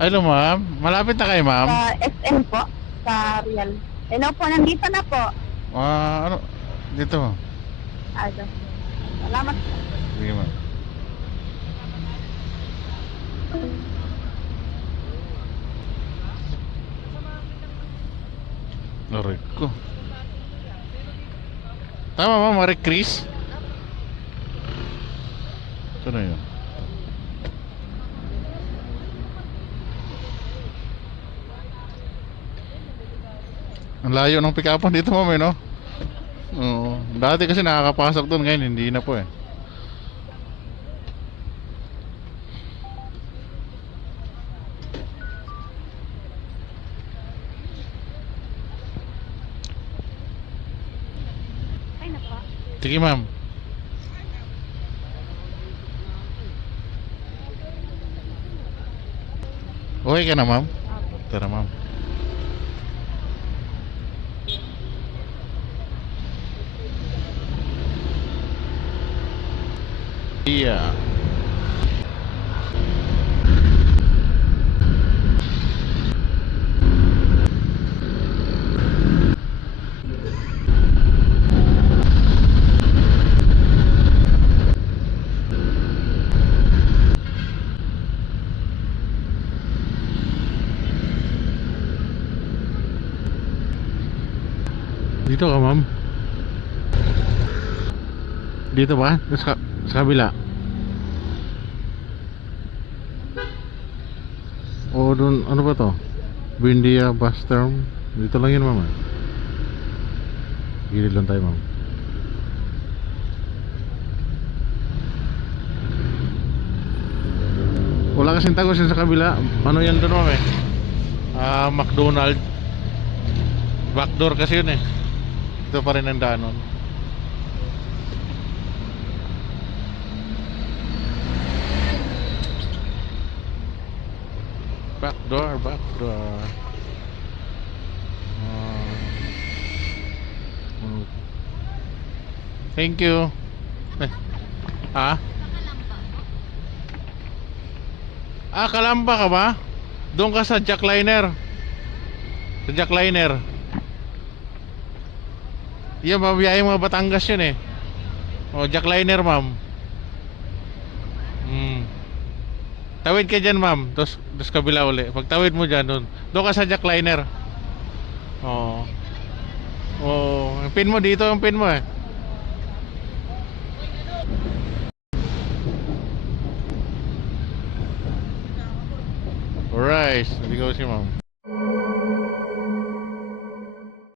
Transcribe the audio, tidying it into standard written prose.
Hello, ma'am. Malapit na kayo, ma'am. Sa SM po, sa Real. Hello po, nandito na po. Ano? Dito, ma'am. Ado. Salamat po. Sige, ma'am. Aray ko. Tama, ma'am. Marie Chris. Ito na yun. Ang layo ng pick-upan dito, ma'am, no? Oo. Dati kasi nakakapasok doon, ngayon hindi na po eh. Ay, napa. Sige, ma'am. Okay ka na, ma'am? Tara, ma'am. Yeah. Dito ka, ma'am. Dito ba? Sa kabila. O doon, ano ba to? Buendia bus term. Dito lang yun, ma'am. Gilid lang tayo, ma'am. Wala kasing tagos yun sa kabila. Ano yan doon, ma'am eh? McDonald. Backdoor kasi yun eh. Ito pa rin ang daanon. Backdoor. Thank you. Ha? Kalamba ka ba? Doon ka sa jackliner. Sa jackliner. Yan, mabiyayang mga Batangas yun eh. O, jackliner, ma'am. Tawid ka dyan, ma'am. Tapos kabila uli. Pag tawid mo dyan, doon ka sa jackliner. Oo. Yung pin mo dito, yung pin mo eh. Alright. Hindi ko si ma'am.